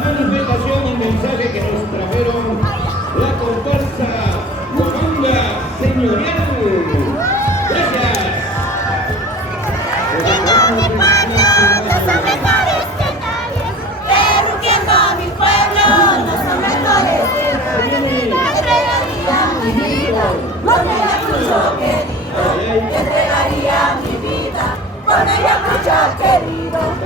manifestación y mensaje que nos trajeron la comparsa Guabanga Señorial. Gracias. No son mejores que nadie, derrutiendo a mi pueblo. No son mejores que nadie, entregaría mi vida por el Ayacucho querido. Entregaría mi vida por el Ayacucho querido.